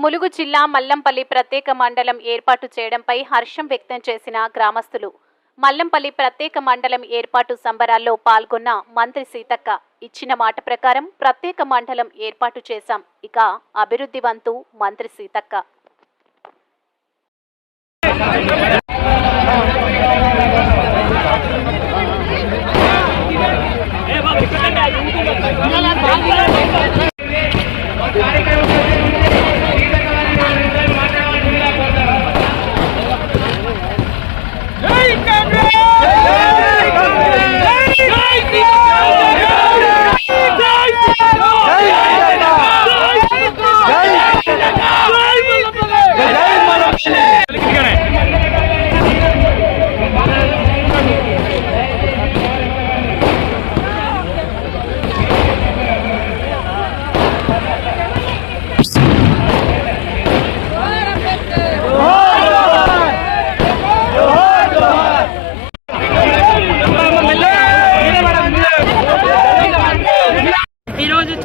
ములుగు జిల్లా మల్లంపల్లి ప్రత్యేక మండలం ఏర్పాటు చేయడంపై హర్షం వ్యక్తం చేసిన గ్రామస్తులు. మల్లంపల్లి ప్రత్యేక మండలం ఏర్పాటు సంబరాల్లో పాల్గొన్న మంత్రి సీతక్క ఇచ్చిన మాట ప్రకారం ప్రత్యేక మండలం ఏర్పాటు చేశాం. ఇక అభివృద్ధి వంతు మంత్రి సీతక్క.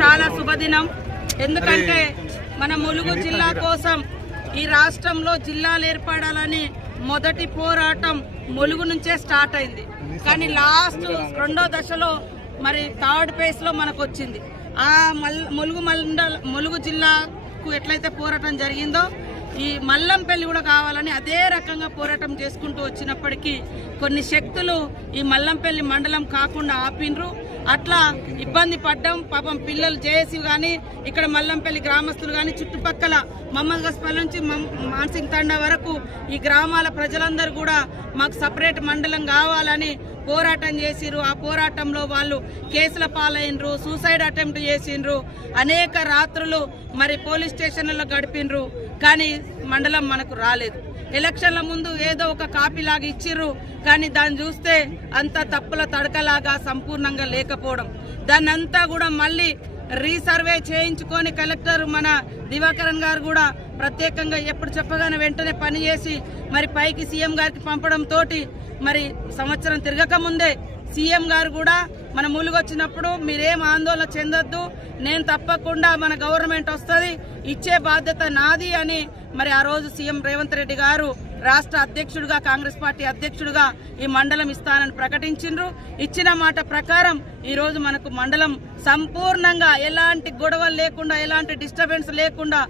చాలా శుభదినం. ఎందుకంటే మన ములుగు జిల్లా కోసం ఈ రాష్ట్రంలో జిల్లాలు ఏర్పడాలని మొదటి పోరాటం ములుగు నుంచే స్టార్ట్ అయింది. కానీ లాస్ట్ రెండో దశలో మరి థర్డ్ ఫేజ్లో మనకు వచ్చింది ఆ మల్ ములుగు మండల ములుగు జిల్లాకు ఎట్లయితే పోరాటం జరిగిందో ఈ మల్లంపల్లి కూడా కావాలని అదే రకంగా పోరాటం చేసుకుంటూ వచ్చినప్పటికీ కొన్ని శక్తులు ఈ మల్లంపల్లి మండలం కాకుండా ఆపిండ్రు. అట్లా ఇబ్బంది పడ్డం. పాపం పిల్లలు జేఏసీ కానీ ఇక్కడ మల్లంపల్లి గ్రామస్తులు కానీ చుట్టుపక్కల మహమ్మద్ గస్పల్ నుంచి మమ్- మాన్సింగ్ తండా వరకు ఈ గ్రామాల ప్రజలందరూ కూడా మాకు సపరేట్ మండలం కావాలని పోరాటం చేసిర్రు. ఆ పోరాటంలో వాళ్ళు కేసుల పాలైనరు సూసైడ్ అటెంప్ట్ చేసిండ్రు అనేక రాత్రులు మరి పోలీస్ స్టేషన్లలో గడిపినరు కానీ మండలం మనకు రాలేదు. ఎలక్షన్ల ముందు ఏదో ఒక కాపీలాగా ఇచ్చిర్రు. కానీ దాన్ని చూస్తే అంత తప్పుల తడకలాగా సంపూర్ణంగా లేకపోవడం. దాన్ని అంతా కూడా మళ్ళీ రీసర్వే చేయించుకొని కలెక్టర్ మన దివాకరన్ గారు కూడా ప్రత్యేకంగా ఎప్పుడు చెప్పగానే వెంటనే పని చేసి మరి పైకి సీఎం గారికి పంపడం తోటి మరి సంవత్సరం తిరగక ముందే సీఎం గారు కూడా మన ములుగు వచ్చినప్పుడు మీరేం ఆందోళన చెందొద్దు. నేను తప్పకుండా మన గవర్నమెంట్ వస్తుంది. ఇచ్చే బాధ్యత నాది అని మరి ఆ రోజు సీఎం రేవంత్ రెడ్డి గారు రాష్ట్ర అధ్యక్షుడిగా కాంగ్రెస్ పార్టీ అధ్యక్షుడిగా ఈ మండలం ఇస్తానని ప్రకటించిండ్రు. ఇచ్చిన మాట ప్రకారం ఈరోజు మనకు మండలం సంపూర్ణంగా ఎలాంటి గొడవలు లేకుండా ఎలాంటి డిస్టర్బెన్స్ లేకుండా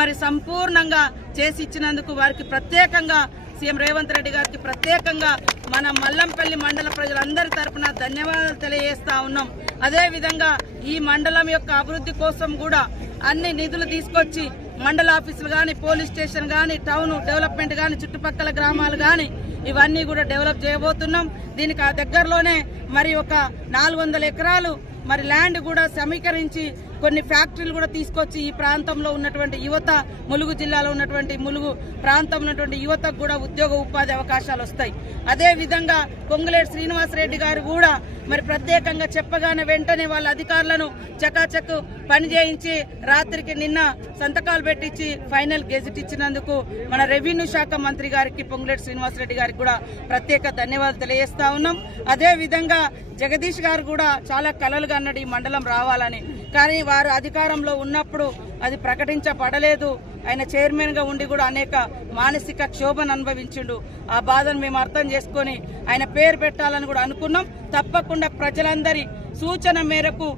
మరి సంపూర్ణంగా చేసి ఇచ్చినందుకు వారికి ప్రత్యేకంగా సీఎం రేవంత్ రెడ్డి గారికి ప్రత్యేకంగా మన మల్లంపల్లి మండల ప్రజలందరి తరఫున ధన్యవాదాలు తెలియజేస్తా ఉన్నాం. అదేవిధంగా ఈ మండలం యొక్క అభివృద్ధి కోసం కూడా అన్ని నిధులు తీసుకొచ్చి మండల ఆఫీసులు కానీ పోలీస్ స్టేషన్ కానీ టౌన్ డెవలప్మెంట్ కానీ చుట్టుపక్కల గ్రామాలు కానీ ఇవన్నీ కూడా డెవలప్ చేయబోతున్నాం. దీనికి ఆ దగ్గరలోనే మరి ఒక నాలుగు వందల ఎకరాలు మరి ల్యాండ్ కూడా సమీకరించి కొన్ని ఫ్యాక్టరీలు కూడా తీసుకొచ్చి ఈ ప్రాంతంలో ఉన్నటువంటి యువత ములుగు జిల్లాలో ఉన్నటువంటి ములుగు ప్రాంతంలో ఉన్నటువంటి యువతకు కూడా ఉద్యోగ ఉపాధి అవకాశాలు వస్తాయి. అదేవిధంగా పొంగులేటి శ్రీనివాసరెడ్డి గారు కూడా మరి ప్రత్యేకంగా చెప్పగానే వెంటనే వాళ్ళ అధికారులను చకాచక్ పనిచేయించి రాత్రికి నిన్న సంతకాలు పెట్టించి ఫైనల్ గెజిట్ ఇచ్చినందుకు మన రెవెన్యూ శాఖ మంత్రి గారికి పొంగులేటి శ్రీనివాసరెడ్డి గారికి కూడా ప్రత్యేక ధన్యవాదాలు తెలియజేస్తా ఉన్నాం. అదేవిధంగా జగదీష్ గారు కూడా చాలా కలలుగా అన్నాడు ఈ మండలం రావాలని. కానీ వారు అధికారంలో ఉన్నప్పుడు అది ప్రకటించబడలేదు. ఆయన చైర్మన్గా ఉండి కూడా అనేక మానసిక క్షోభను అనుభవించిండు. ఆ బాధను మేము అర్థం చేసుకొని ఆయన పేరు పెట్టాలని కూడా అనుకున్నాం. తప్పకుండా ప్రజలందరి సూచన మేరకు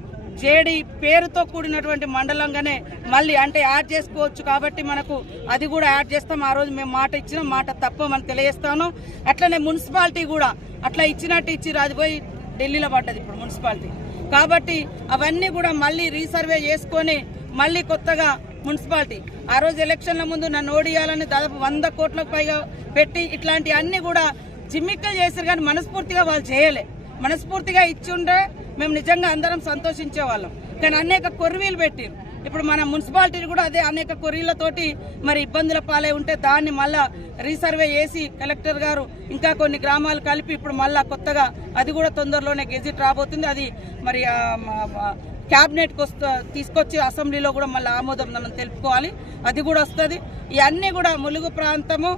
జేడి పేరుతో కూడినటువంటి మండలంగానే మళ్ళీ అంటే యాడ్ చేసుకోవచ్చు కాబట్టి మనకు అది కూడా యాడ్ చేస్తాం. ఆ రోజు మేము మాట ఇచ్చినాం. మాట తప్ప మనం తెలియజేస్తాను. అట్లనే మున్సిపాలిటీ కూడా అట్లా ఇచ్చినట్టు ఇచ్చి అది పోయి ఢిల్లీలో పడ్డది ఇప్పుడు మున్సిపాలిటీ. కాబట్టి అవన్నీ కూడా మళ్ళీ రీసర్వే చేసుకొని మళ్ళీ కొత్తగా మున్సిపాలిటీ. ఆ రోజు ఎలక్షన్ల ముందు నన్ను ఓడియాలని దాదాపు వంద కోట్లకు పైగా పెట్టి ఇట్లాంటి అన్ని కూడా జిమ్మిక్కలు చేశారు కానీ మనస్ఫూర్తిగా వాళ్ళు చేయలే. మనస్ఫూర్తిగా ఇచ్చి ఉండే మేము నిజంగా అందరం సంతోషించే వాళ్ళం కానీ అనేక కొర్వీలు పెట్టిరు. ఇప్పుడు మన మున్సిపాలిటీ కూడా అదే అనేక కొర్రీలతోటి మరి ఇబ్బందుల పాలై ఉంటే దాన్ని మళ్ళా రీసర్వే చేసి కలెక్టర్ గారు ఇంకా కొన్ని గ్రామాలు కలిపి ఇప్పుడు మళ్ళా కొత్తగా అది కూడా తొందరలోనే గెజిట్ రాబోతుంది. అది మరి క్యాబినెట్కి క్యాబినెట్ వస్తా తీసుకొచ్చి అసెంబ్లీలో కూడా మళ్ళీ ఆమోదం మనం తెలుపుకోవాలి. అది కూడా వస్తుంది. ఇవన్నీ కూడా ములుగు ప్రాంతము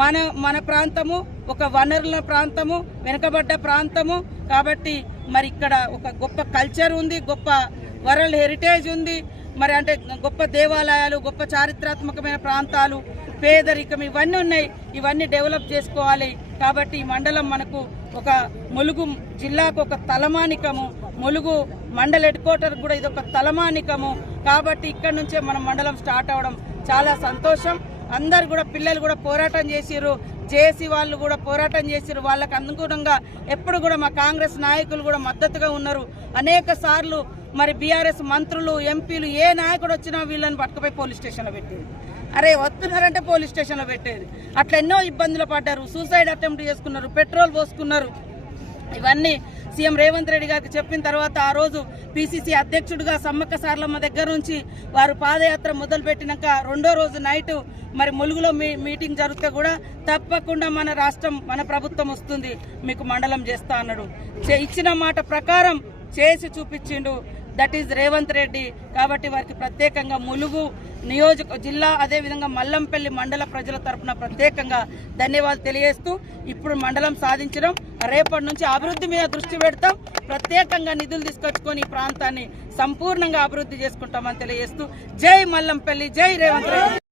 మన మన ప్రాంతము ఒక వనరుల ప్రాంతము వెనుకబడ్డ ప్రాంతము. కాబట్టి మరి ఇక్కడ ఒక గొప్ప కల్చర్ ఉంది గొప్ప వరల్డ్ హెరిటేజ్ ఉంది. మరి అంటే గొప్ప దేవాలయాలు గొప్ప చారిత్రాత్మకమైన ప్రాంతాలు పేదరికం ఇవన్నీ ఉన్నాయి. ఇవన్నీ డెవలప్ చేసుకోవాలి. కాబట్టి ఈ మండలం మనకు ఒక ములుగు జిల్లాకు ఒక తలమానికము. ములుగు మండల హెడ్ క్వార్టర్ కూడా ఇది ఒక తలమానికము. కాబట్టి ఇక్కడ నుంచే మన మండలం స్టార్ట్ అవడం చాలా సంతోషం. అందరు కూడా పిల్లలు కూడా పోరాటం చేసిర్రు. జేఏసీ వాళ్ళు కూడా పోరాటం చేసిర్రు వాళ్ళకి అనుగుణంగా ఎప్పుడు కూడా మా కాంగ్రెస్ నాయకులు కూడా మద్దతుగా ఉన్నారు. అనేక సార్లు మరి బీఆర్ఎస్ మంత్రులు ఎంపీలు ఏ నాయకుడు వచ్చినా వీళ్ళని పట్టుకుపోయి పోలీస్ స్టేషన్లో పెట్టేది. అరే వస్తున్నారంటే పోలీస్ స్టేషన్లో పెట్టేది. అట్లా ఎన్నో ఇబ్బందులు పడ్డారు. సూసైడ్ అటెంప్ట్ చేసుకున్నారు. పెట్రోల్ పోసుకున్నారు. ఇవన్నీ సీఎం రేవంత్ రెడ్డి గారికి చెప్పిన తర్వాత ఆ రోజు పిసిసి అధ్యక్షుడిగా సమ్మక్క సార్లమ్మ దగ్గర నుంచి వారు పాదయాత్ర మొదలు పెట్టినాక రెండో రోజు నైట్ మరి ములుగులో మీ మీటింగ్ జరిగితే కూడా తప్పకుండా మన రాష్ట్రం మన ప్రభుత్వం వస్తుంది. మీకు మండలం చేస్తా అన్నాడు. చే- ఇచ్చిన మాట ప్రకారం చేసి చూపించిండు. That is Revanth Reddy. కాబట్టి వారికి ప్రత్యేకంగా ములుగు నియోజక జిల్లా అదేవిధంగా మల్లంపల్లి మండల ప్రజల తరఫున ప్రత్యేకంగా ధన్యవాదాలు తెలియజేస్తూ ఇప్పుడు మండలం సాధించడం. రేపటి నుంచి అభివృద్ధి మీద దృష్టి పెడతాం. ప్రత్యేకంగా నిధులు తీసుకొచ్చుకొని ఈ ప్రాంతాన్ని సంపూర్ణంగా అభివృద్ధి చేసుకుంటామని తెలియజేస్తూ జై మల్లంపల్లి జై రేవంత్ రెడ్డి.